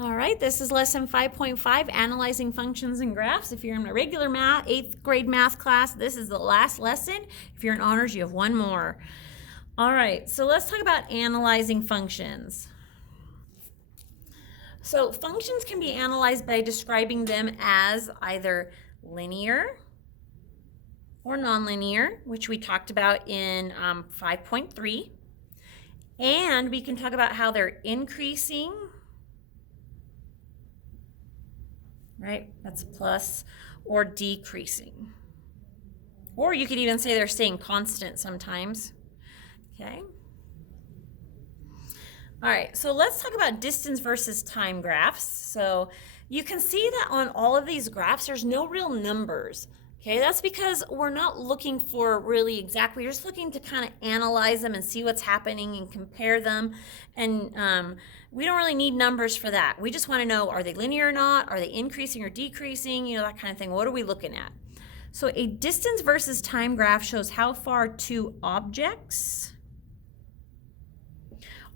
All right, this is lesson 5.5, analyzing functions and graphs. If you're in a regular math, 8th grade math class, this is the last lesson. If you're in honors, you have one more. All right, so let's talk about analyzing functions. So functions can be analyzed by describing them as either linear or nonlinear, which we talked about in 5.3. And we can talk about how they're increasing, right? That's plus, or decreasing. Or you could even say they're staying constant sometimes, okay? All right, so let's talk about distance versus time graphs. So you can see that on all of these graphs, there's no real numbers. Okay, that's because we're not looking for really exactly, we're just looking to kind of analyze them and see what's happening and compare them. And we don't really need numbers for that. We just want to know, are they linear or not? Are they increasing or decreasing? You know, that kind of thing. What are we looking at? So a distance versus time graph shows how far two objects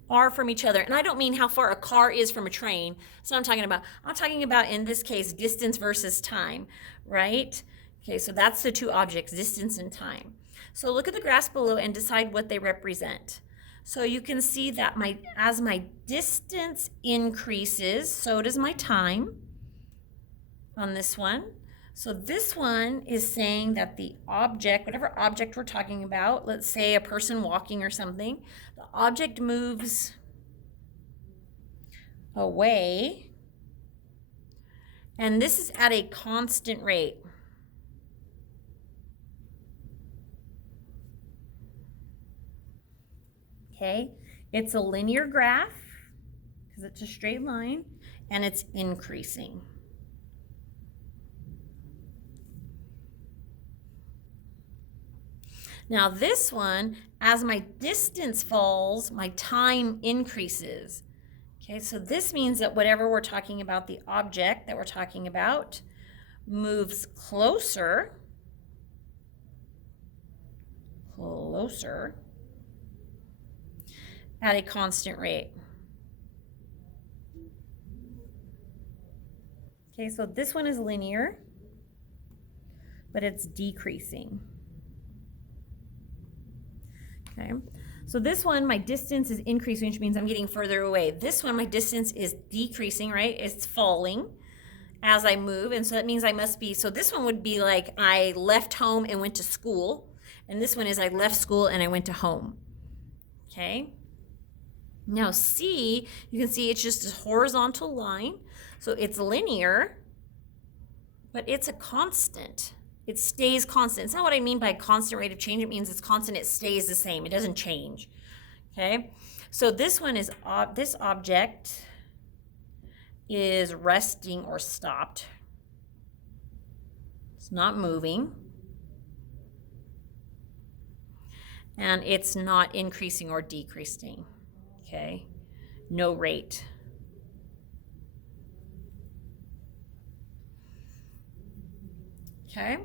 are from each other. And I don't mean how far a car is from a train. So I'm talking about in this case, distance versus time, right? Okay, so that's the two objects, distance and time. So look at the graphs below and decide what they represent. So you can see that as my distance increases, so does my time on this one. So this one is saying that the object, whatever object we're talking about, let's say a person walking or something, the object moves away, and this is at a constant rate. Okay, it's a linear graph because it's a straight line and it's increasing. Now this one, as my distance falls, my time increases. Okay, so this means that whatever we're talking about, the object that we're talking about, moves closer at a constant rate. Okay, so this one is linear, but it's decreasing. Okay, so this one, my distance is increasing, which means I'm getting further away. This one, my distance is decreasing, right? It's falling as I move, and so that means I must be, so this one would be like I left home and went to school, and this one is I left school and I went to home. Okay, now C, you can see it's just a horizontal line, so it's linear, but it's a constant. It stays constant. It's not what I mean by constant rate of change. It means it's constant, it stays the same. It doesn't change. Okay? So this one is, this object is resting or stopped. It's not moving. And it's not increasing or decreasing. Okay? No rate. Okay,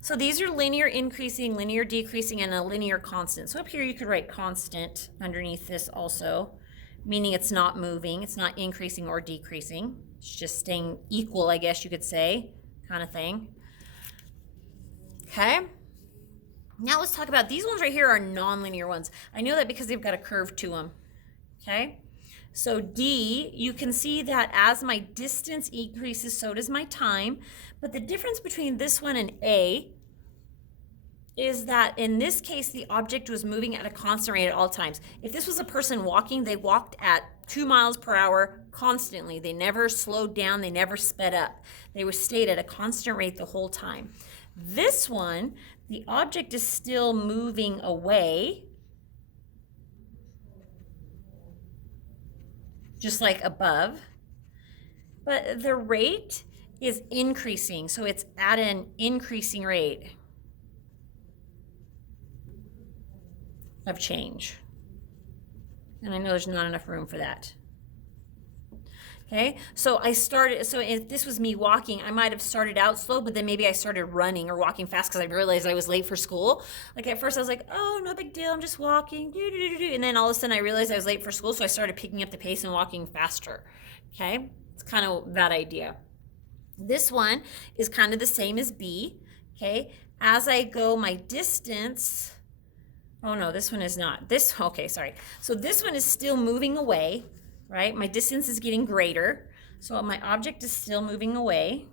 so these are linear increasing, linear decreasing, and a linear constant. So up here you could write constant underneath this also, meaning it's not moving, it's not increasing or decreasing. It's just staying equal, I guess you could say, kind of thing. Okay, now let's talk about these ones right here are nonlinear ones. I know that because they've got a curve to them. Okay, so D, you can see that as my distance increases, so does my time. But the difference between this one and A is that in this case, the object was moving at a constant rate at all times. If this was a person walking, they walked at 2 miles per hour constantly. They never slowed down, they never sped up. They were stayed at a constant rate the whole time. This one, the object is still moving away, just like above, but the rate is increasing, so it's at an increasing rate of change. And I know there's not enough room for that. Okay, so if this was me walking, I might have started out slow, but then maybe I started running or walking fast because I realized I was late for school. Like at first I was like, oh, no big deal, I'm just walking, and then all of a sudden I realized I was late for school, so I started picking up the pace and walking faster. Okay, it's kind of that idea. This one is kind of the same as B. Okay, as I go my distance, oh no, this one is not. Okay, sorry. So this one is still moving away, right? My distance is getting greater. So my object is still moving away.